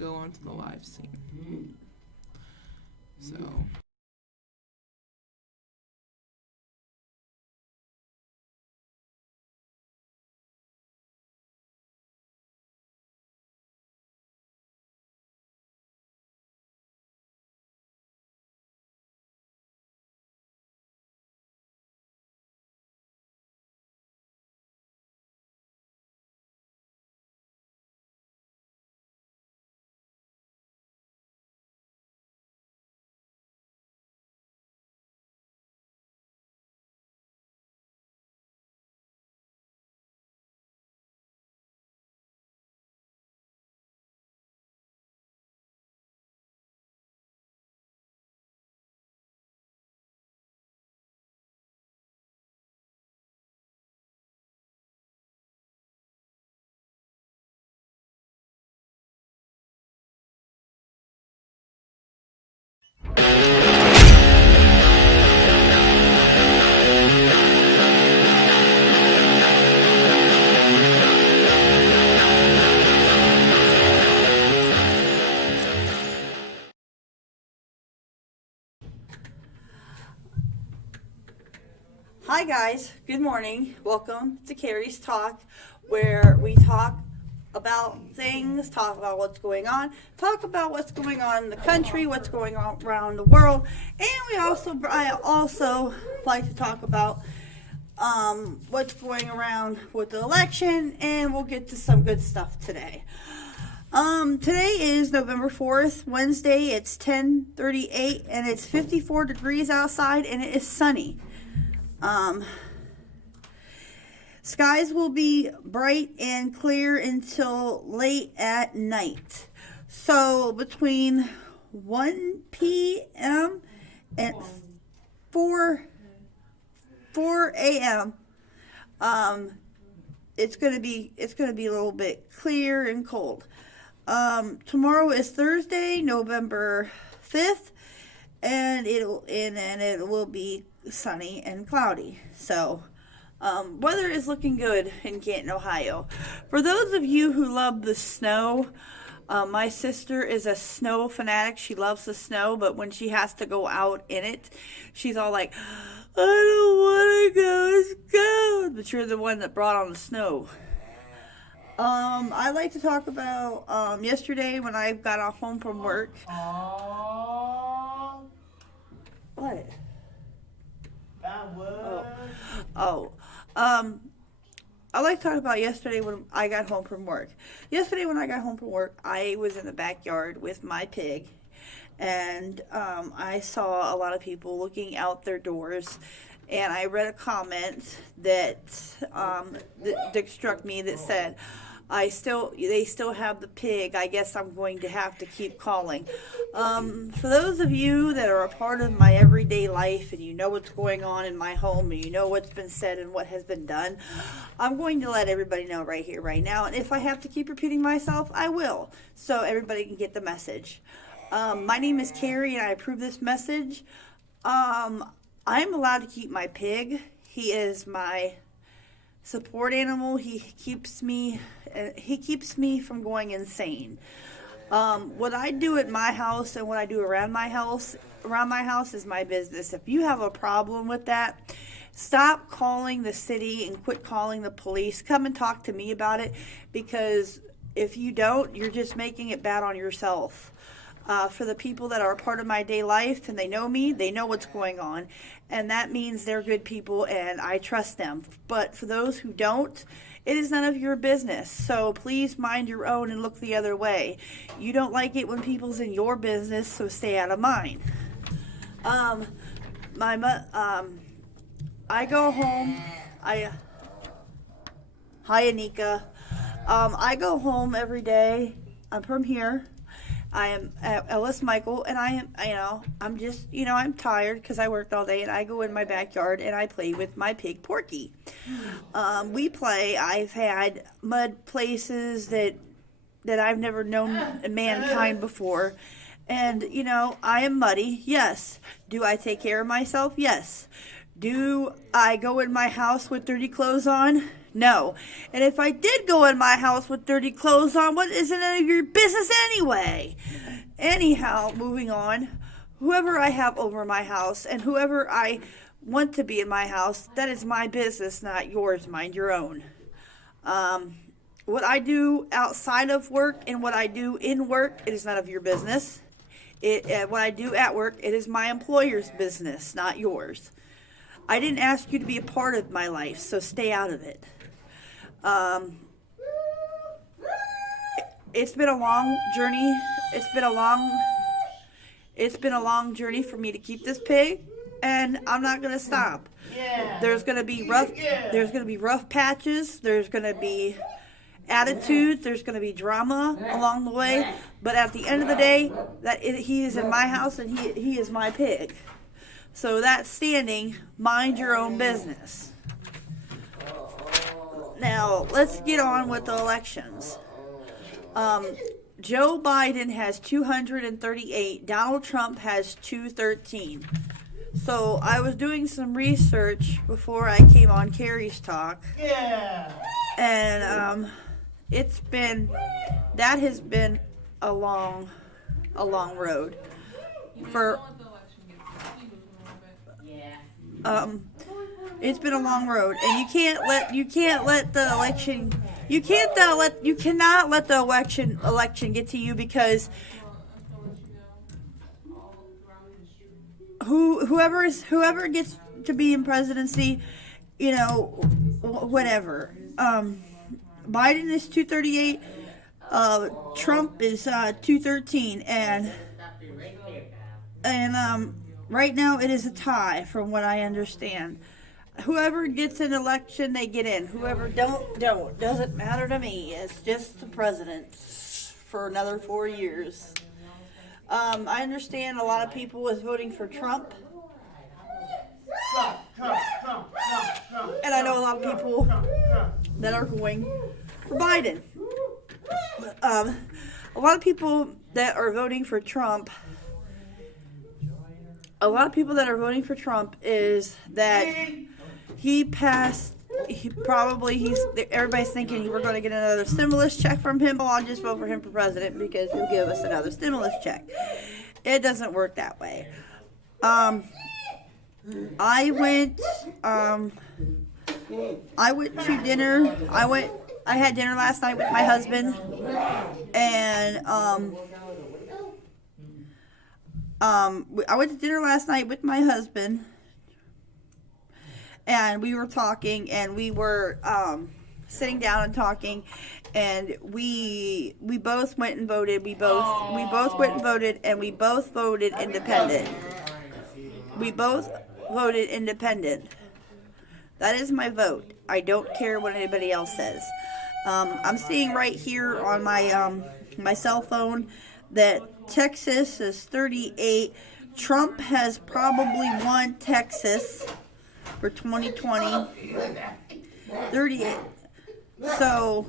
go onto the live scene. So. Hi guys, good morning. Welcome to Carrie's Talk, where we talk about things, talk about what's going on, talk about what's going on in the country, what's going on around the world, and I also like to talk about what's going around with the election, and we'll get to some good stuff today. Today is November 4th, Wednesday. It's 10:38 and it's 54 degrees outside and it is sunny. Skies will be bright and clear until late at night. So between 1 p.m. and 4 a.m. It's gonna be a little bit clear and cold. Tomorrow is Thursday, November 5th, and it will be sunny and cloudy. So weather is looking good in Canton, Ohio. For those of you who love the snow, my sister is a snow fanatic. She loves the snow, but when she has to go out in it, she's all like, I don't want to go, it's cold. But you're the one that brought on the snow. I like to talk about yesterday when I got off home from work. What? That was. I like to talk about yesterday when I got home from work. Yesterday when I got home from work, I was in the backyard with my pig, and I saw a lot of people looking out their doors, and I read a comment that struck me that said, they still have the pig. I guess I'm going to have to keep calling. For those of you that are a part of my everyday life and you know what's going on in my home and you know what's been said and what has been done, I'm going to let everybody know right here, right now. And if I have to keep repeating myself, I will, so everybody can get the message. My name is Carrie and I approve this message. I'm allowed to keep my pig. He is my support animal. He keeps me from going insane. What I do at my house and what I do around my house is my business. If you have a problem with that, stop calling the city and quit calling the police. Come and talk to me about it, because if you don't, you're just making it bad on yourself. For the people that are a part of my day life and they know me, they know what's going on, and that means they're good people and I trust them. But for those who don't, it is none of your business. So please mind your own and look the other way. You don't like it when people's in your business, so stay out of mine. I go home. Hi, Anika. I go home every day. I'm from here. I am Ellis Michael, and I'm tired because I worked all day, and I go in my backyard and I play with my pig Porky. We play. I've had mud places that I've never known mankind before, and I am muddy. Yes. Do I take care of myself? Yes. Do I go in my house with dirty clothes on? No. And if I did go in my house with dirty clothes on, what isn't any of your business anyway? Anyhow, moving on. Whoever I have over my house and whoever I want to be in my house, that is my business, not yours. Mind your own. What I do outside of work and what I do in work, it is none of your business. What I do at work, it is my employer's business, not yours. I didn't ask you to be a part of my life, so stay out of it. It's been a long journey. It's been a long journey for me to keep this pig, and I'm not gonna stop. There's gonna be rough patches. There's gonna be attitude. There's gonna be drama along the way. But at the end of the day, he is in my house and he is my pig. So that's standing. Mind your own business. Now let's get on with the elections. Joe Biden has 238. Donald Trump has 213. So I was doing some research before I came on Carrie's Talk. And that has been a long road. It's been a long road, and you cannot let the election get to you, because whoever gets to be in presidency, whatever. Biden is 238, Trump is 213, and right now it is a tie, from what I understand. Whoever gets an election, they get in. Whoever don't. Doesn't matter to me. It's just the president for another 4 years. I understand a lot of people is voting for Trump. And I know a lot of people that are going for Biden. A lot of people that are voting for Trump is that he passed. Everybody's thinking we're going to get another stimulus check from him. Well, I'll just vote for him for president because he'll give us another stimulus check. It doesn't work that way. I went to dinner. I had dinner last night with my husband, and I went to dinner last night with my husband, and we were talking, and we were sitting down and talking, and we both went and voted. We both went and voted, and we both voted independent. We both voted independent. That is my vote. I don't care what anybody else says. I'm seeing right here on my cell phone that Texas is 38. Trump has probably won Texas for 2020. 38. So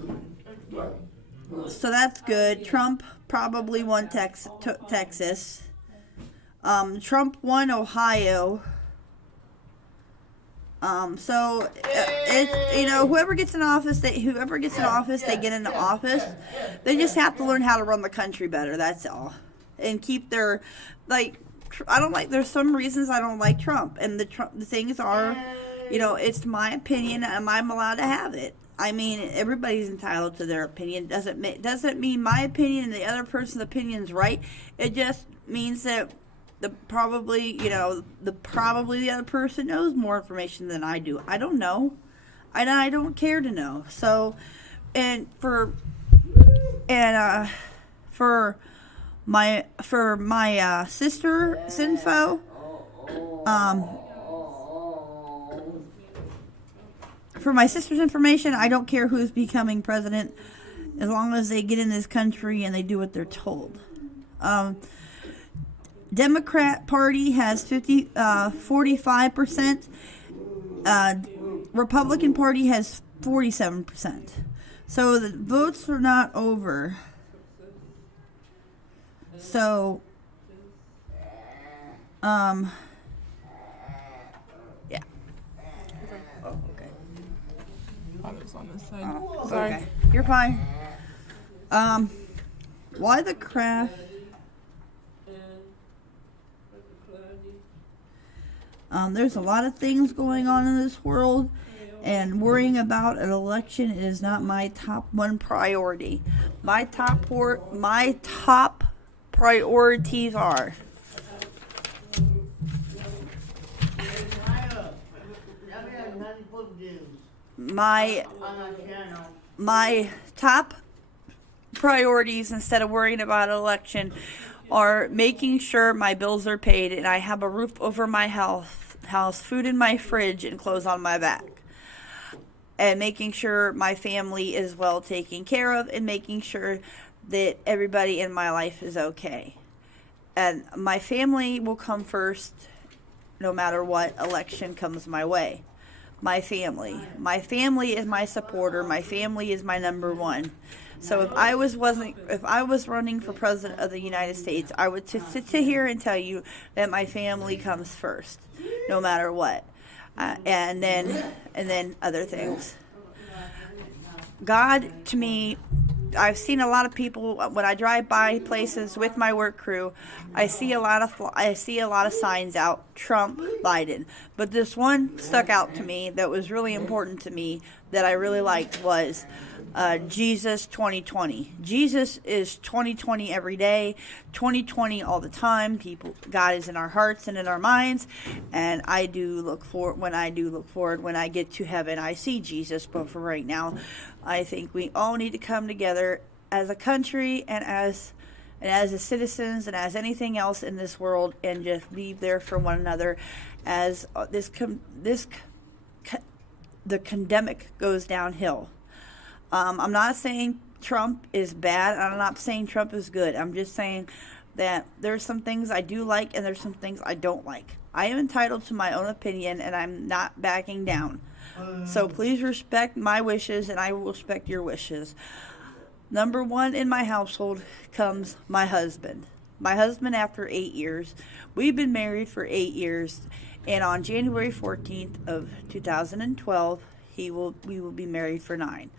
that's good. Trump probably won Texas. Trump won Ohio. So it's, whoever gets in office, they get into office. They just have to learn how to run the country better. That's all, and keep their there's some reasons I don't like Trump, and the things are, it's my opinion, and I'm allowed to have it. I mean, everybody's entitled to their opinion. Doesn't mean my opinion and the other person's opinion is right. It just means that the other person knows more information than I do. I don't know, and I don't care to know. So, for my sister's info, for my sister's information, I don't care who's becoming president, as long as they get in this country and they do what they're told. Democrat Party has 45%. Republican Party has 47%. So the votes are not over. So, yeah. Oh, okay. this on this side. Oh, Sorry. okay. You're fine. Why the crap? There's a lot of things going on in this world, and worrying about an election is not my top one priority. My top priorities are my top priorities, instead of worrying about an election, are making sure my bills are paid and I have a roof over my house, food in my fridge, and clothes on my back. And making sure my family is well taken care of, and making sure that everybody in my life is okay. And my family will come first no matter what election comes my way. My family is my supporter. My family is my number one. So if I was running for president of the United States, I would sit here and tell you that my family comes first, no matter what, and then other things. God, to me, I've seen a lot of people when I drive by places with my work crew. I see a lot of signs out, Trump, Biden. But this one stuck out to me that was really important to me, that I really liked, was Jesus 2020. Jesus is 2020 every day, 2020 all the time. God is in our hearts and in our minds, and I do look forward when I get to heaven. I see Jesus, but for right now, I think we all need to come together as a country and as the citizens and as anything else in this world, and just be there for one another as the pandemic goes downhill. I'm not saying Trump is bad. I'm not saying Trump is good. I'm just saying that there's some things I do like and there's some things I don't like. I am entitled to my own opinion, and I'm not backing down. So please respect my wishes, and I will respect your wishes. Number one in my household comes my husband. My husband, after 8 years. We've been married for 8 years, and on January 14th of 2012, we will be married for 9.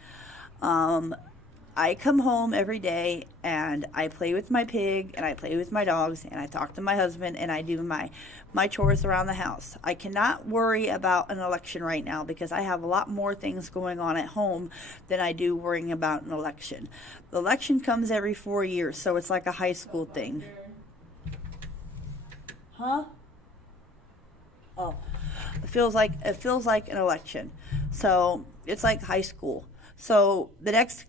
I come home every day, and I play with my pig, and I play with my dogs, and I talk to my husband, and I do my chores around the house. I cannot worry about an election right now because I have a lot more things going on at home than I do worrying about an election. The election comes every 4 years, so it's like a high school thing. Huh? Oh, it feels like an election. So it's like high school. So the next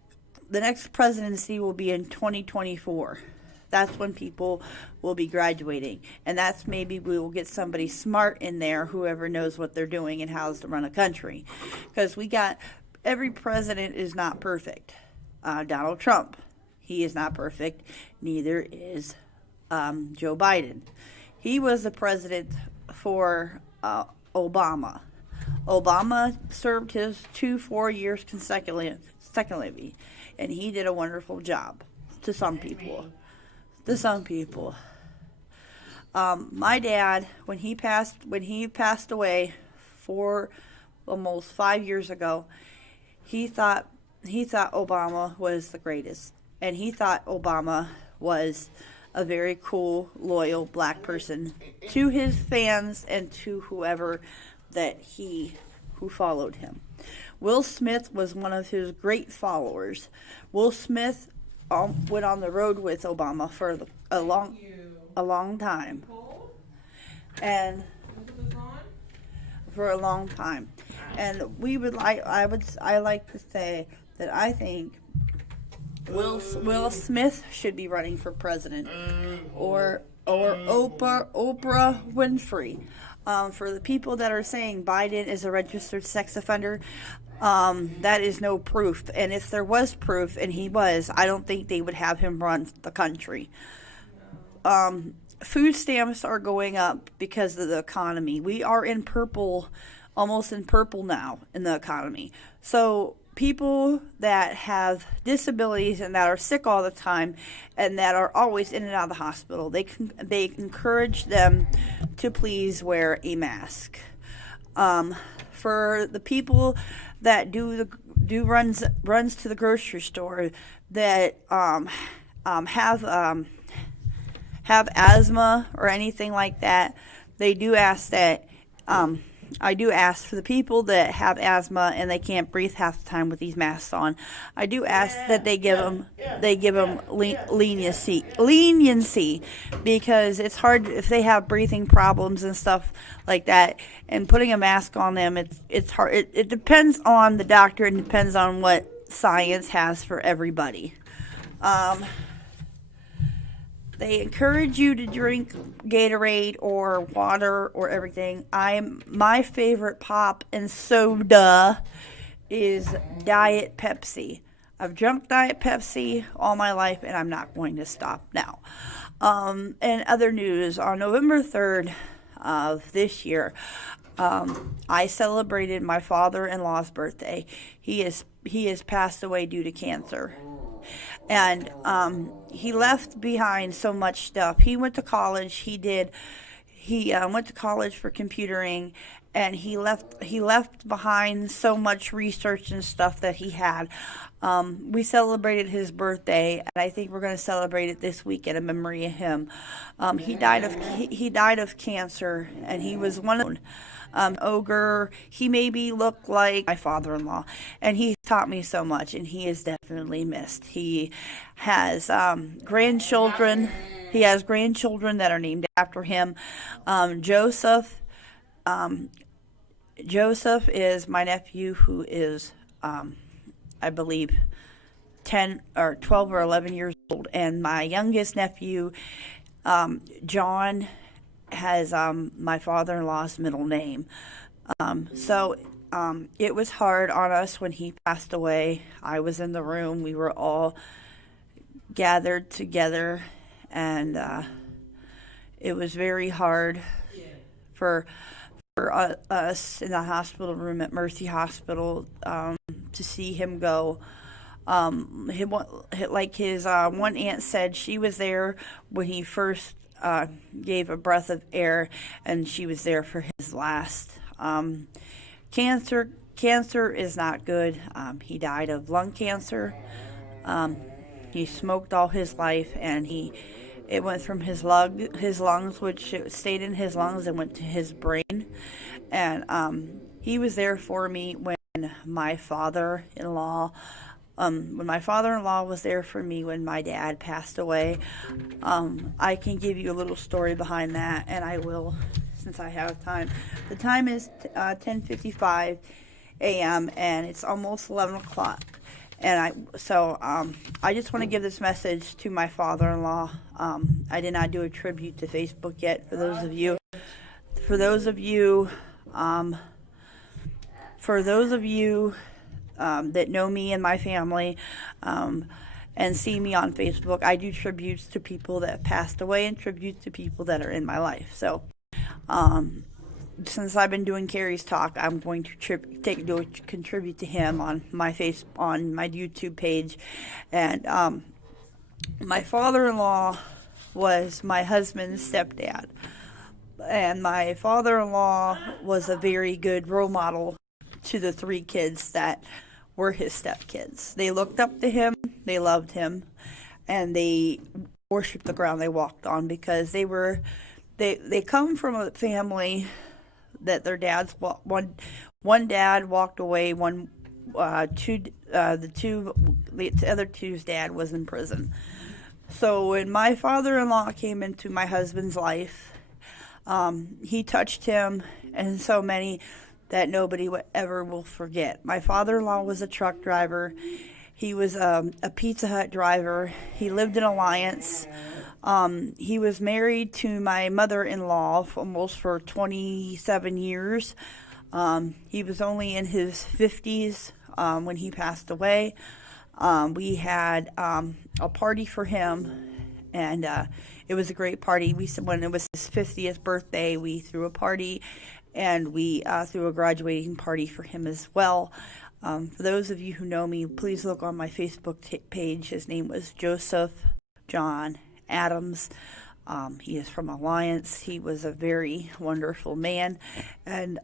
presidency will be in 2024. That's when people will be graduating. And that's maybe we will get somebody smart in there, whoever knows what they're doing and how to run a country. Because every president is not perfect. Donald Trump, he is not perfect. Neither is Joe Biden. He was the president for Obama. Obama served his 4 years consecutively, and he did a wonderful job to some people. My dad, when he passed away for almost 5 years ago, he thought Obama was the greatest, and he thought Obama was a very cool, loyal black person to his fans and to whoever who followed him. Will Smith was one of his great followers. Will Smith went on the road with Obama for a long time, and for a long time. And I like to say that I think Will Smith should be running for president, or Oprah Winfrey. For the people that are saying Biden is a registered sex offender, that is no proof. And if there was proof, and he was, I don't think they would have him run the country. Food stamps are going up because of the economy. We are in purple, almost in purple now in the economy. So people that have disabilities and that are sick all the time and that are always in and out of the hospital, they encourage them to please wear a mask. For the people that do do runs to the grocery store that have asthma or anything like that, they do ask that. I do ask for the people that have asthma and they can't breathe half the time with these masks on. I do ask that they give them leniency, because it's hard if they have breathing problems and stuff like that. And putting a mask on them, it's hard. It depends on the doctor and depends on what science has for everybody. They encourage you to drink Gatorade or water or everything. My favorite pop and soda is Diet Pepsi. I've drunk Diet Pepsi all my life, and I'm not going to stop now. And other news, on November 3rd of this year, I celebrated my father-in-law's birthday. He has passed away due to cancer. And he left behind so much stuff. He went to college. He went to college for computering, and he left behind so much research and stuff that he had. We celebrated his birthday, and I think we're going to celebrate it this week in memory of him. He died of cancer, and he was one of ogre. He maybe looked like my father-in-law, and he taught me so much, and he is definitely missed. He has grandchildren. He has grandchildren that are named after him. Joseph is my nephew, who is I believe 10 or 12 or 11 years old, and my youngest nephew, John, has my father-in-law's middle name. So it was hard on us when he passed away. I was in the room. We were all gathered together, and it was very hard for us in the hospital room at Mercy Hospital to see him go. Like his one aunt said, she was there when he first gave a breath of air, and she was there for his last. Cancer is not good. He died of lung cancer. He smoked all his life, and it went from his lungs, which it stayed in his lungs, and went to his brain. And he was there for me when my father-in-law was there for me when my dad passed away. I can give you a little story behind that, and I will, since I have time. The time is 10:55 a.m., and it's almost 11 o'clock. And I just want to give this message to my father-in-law. I did not do a tribute to Facebook yet. For those of you that know me and my family and see me on Facebook, I do tributes to people that have passed away and tributes to people that are in my life. So since I've been doing Carrie's Talk, I'm going to contribute to him on my YouTube page. And my father-in-law was my husband's stepdad, and my father-in-law was a very good role model to the 3 kids that were his stepkids. They looked up to him, they loved him, and they worshiped the ground they walked on, because they come from a family that their dads, one dad walked away, the other two's dad was in prison. So when my father-in-law came into my husband's life, he touched him and so many that nobody will forget. My father-in-law was a truck driver. He was a Pizza Hut driver. He lived in Alliance. He was married to my mother-in-law almost for 27 years. He was only in his 50s when he passed away. We had a party for him, and it was a great party. When it was his 50th birthday, we threw a party, and we threw a graduating party for him as well. For those of you who know me, please look on my Facebook page. His name was Joseph John Adams. He is from Alliance. He was a very wonderful man, and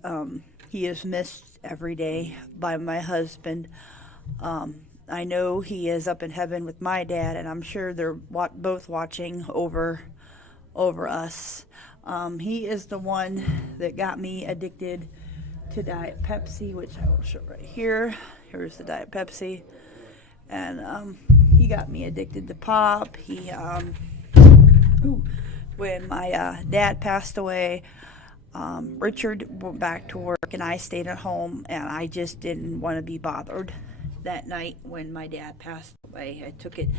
he is missed every day by my husband. I know he is up in heaven with my dad, and I'm sure they're both watching over us. He is the one that got me addicted to Diet Pepsi, which I will show right here. Here's the Diet Pepsi. And he got me addicted to pop. When my dad passed away, Richard went back to work and I stayed at home, and I just didn't want to be bothered that night when my dad passed away. I took it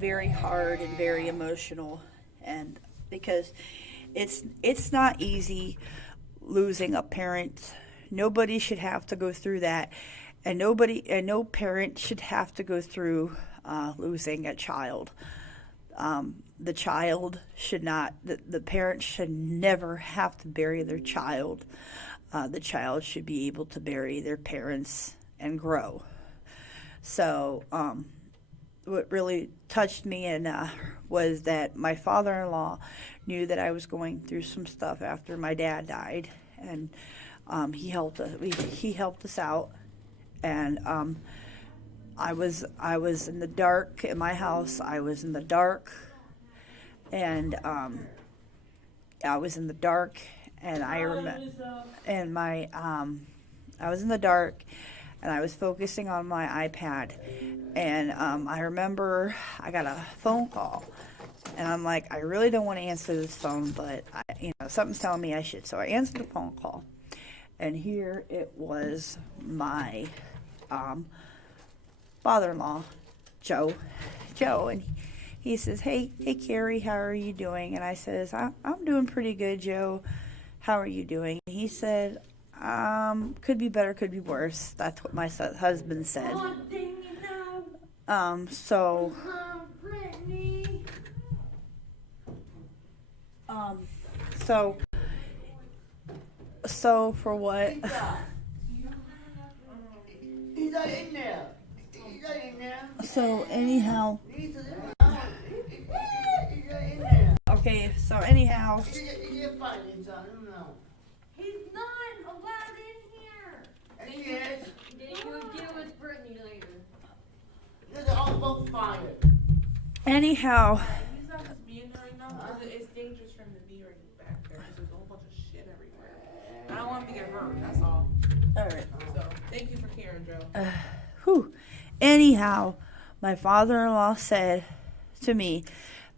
very hard and very emotional, and because it's not easy losing a parent. Nobody should have to go through that, and no parent should have to go through losing a child. The child should not, the parent should never have to bury their child. The child should be able to bury their parents and grow. So, what really touched me was that my father-in-law knew that I was going through some stuff after my dad died, and he helped us. He helped us out, and I was in the dark in my house. I was in the dark, and I was in the dark, and I was in the dark, and I was focusing on my iPad, and I remember I got a phone call, and I'm like, I really don't want to answer this phone, but something's telling me I should. So I answered the phone call, and here it was my father-in-law, Joe, and he says, hey Carrie, how are you doing? And I says, I'm doing pretty good, Joe. How are you doing? And he said, could be better, could be worse. That's what my husband said. Oh, dang it, no. Brittany. So for what? He's not in there. He's not in there. So anyhow. He's not in there. Okay, so anyhow. You're fighting, son. No. He's not allowed in here. And he is. Then you would deal with Brittany later. They're all both fired. Anyhow. He's not just being there right now because it's dangerous for him to be right back there because there's a whole bunch of shit everywhere. I don't want him to get hurt, that's all. Alright. So, thank you for caring, Joe. Anyhow, my father-in-law said to me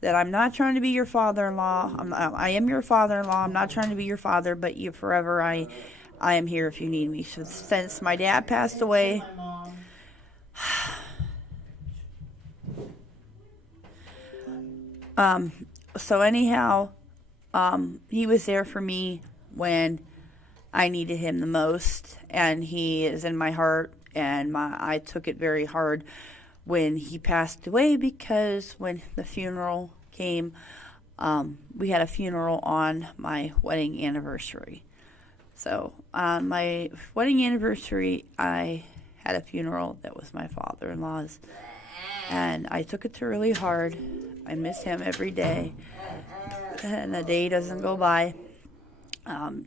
that I'm not trying to be your father-in-law. I am your father-in-law. I'm not trying to be your father, but you forever. I am here if you need me. So since my dad passed away, so anyhow, he was there for me when I needed him the most, and he is in my heart, and I took it very hard when he passed away, because when the funeral came, we had a funeral on my wedding anniversary. So on my wedding anniversary, I had a funeral that was my father-in-law's, and I took it to really hard. I miss him every day, and a day doesn't go by.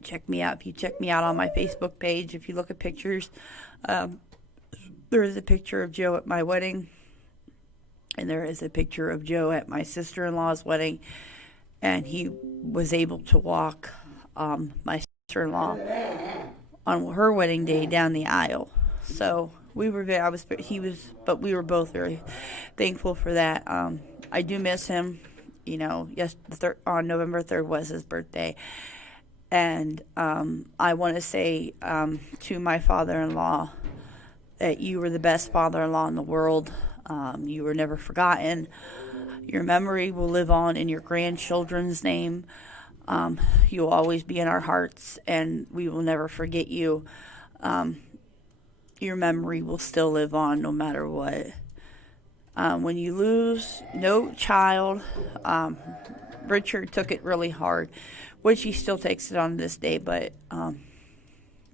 Check me out. If you check me out on my Facebook page, if you look at pictures, there is a picture of Joe at my wedding, and there is a picture of Joe at my sister-in-law's wedding, and he was able to walk my sister-in-law on her wedding day down the aisle. So we were we were both very thankful for that. I do miss him. Yes, on November 3rd was his birthday. And I want to say to my father-in-law that you were the best father-in-law in the world. You were never forgotten. Your memory will live on in your grandchildren's name. You'll always be in our hearts, and we will never forget you. Your memory will still live on no matter what. When you lose no child, Richard took it really hard, which he still takes it on this day, but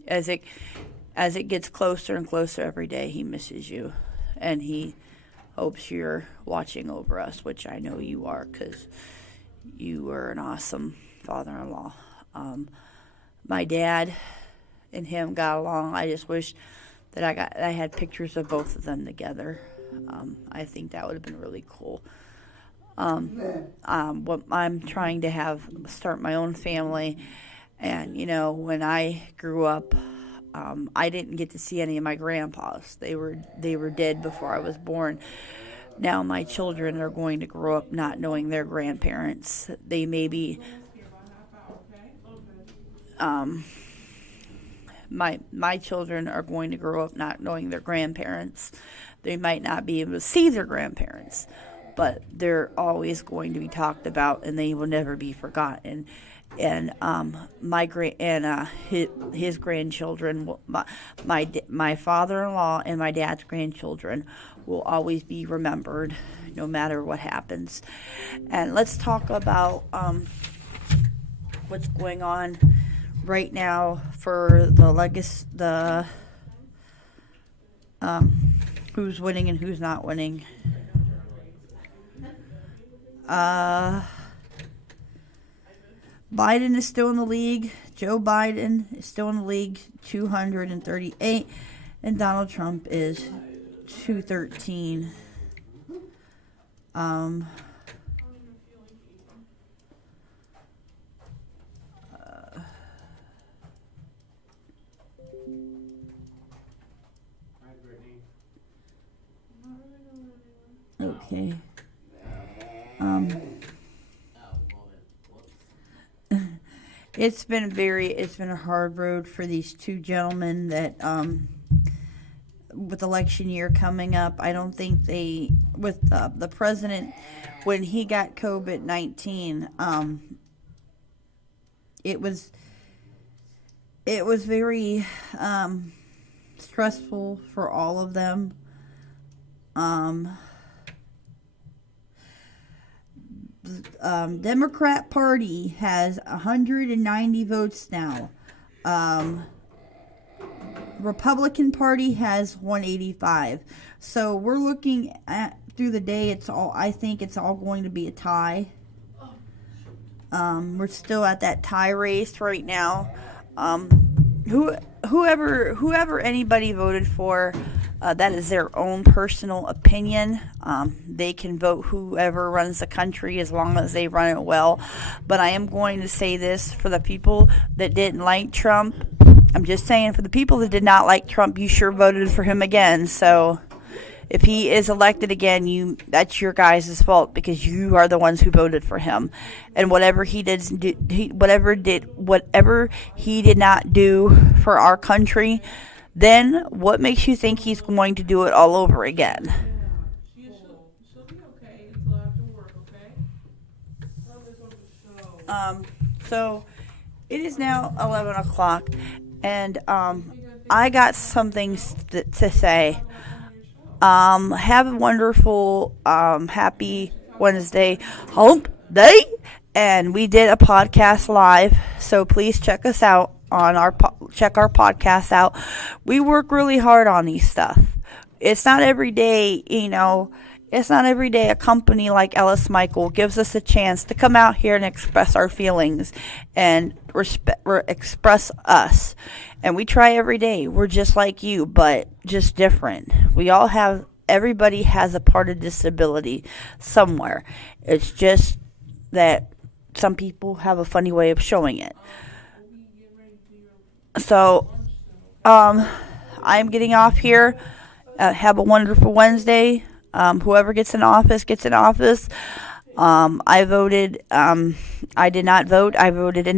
as it gets closer and closer every day, he misses you, and he hopes you're watching over us, which I know you are, because you were an awesome father-in-law. My dad and him got along. I just wish that I had pictures of both of them together. I think that would have been really cool. What I'm trying to start my own family, and when I grew up, I didn't get to see any of my grandpas. They were dead before I was born. Now my children are going to grow up not knowing their grandparents. They may be, my children are going to grow up not knowing their grandparents. They might not be able to see their grandparents, but they're always going to be talked about, and they will never be forgotten. And his grandchildren, my father-in-law and my dad's grandchildren will always be remembered, no matter what happens. And let's talk about what's going on right now for the legacy, who's winning and who's not winning. Biden is still in the league. Joe Biden is still in the league, 238, and Donald Trump is 213. Okay. It's been a hard road for these two gentlemen that, with election year coming up, I don't think with the president, when he got COVID-19, it was very, stressful for all of them. Democrat Party has 190 votes now. Republican Party has 185. So we're looking at through the day. I think it's all going to be a tie. We're still at that tie race right now. Whoever anybody voted for, that is their own personal opinion. They can vote whoever runs the country as long as they run it well. But I am going to say this for the people that didn't like Trump. I'm just saying, for the people that did not like Trump, you sure voted for him again. So if he is elected again, that's your guys' fault, because you are the ones who voted for him. And whatever he did not do for our country, then what makes you think he's going to do it all over again? She'll be okay until after work, okay? So it is now 11 o'clock, and I got some things to say. Have a wonderful, happy Wednesday, hump day, and we did a podcast live, so please check us out on check our podcast out. We work really hard on these stuff. It's not every day, it's not every day a company like Ellis Michael gives us a chance to come out here and express our feelings and express us. And we try every day. We're just like you, but just different. Everybody has a part of disability somewhere. It's just that some people have a funny way of showing it. So, I'm getting off here. Have a wonderful Wednesday. Whoever gets in office, gets in office. I voted. I did not vote. I voted in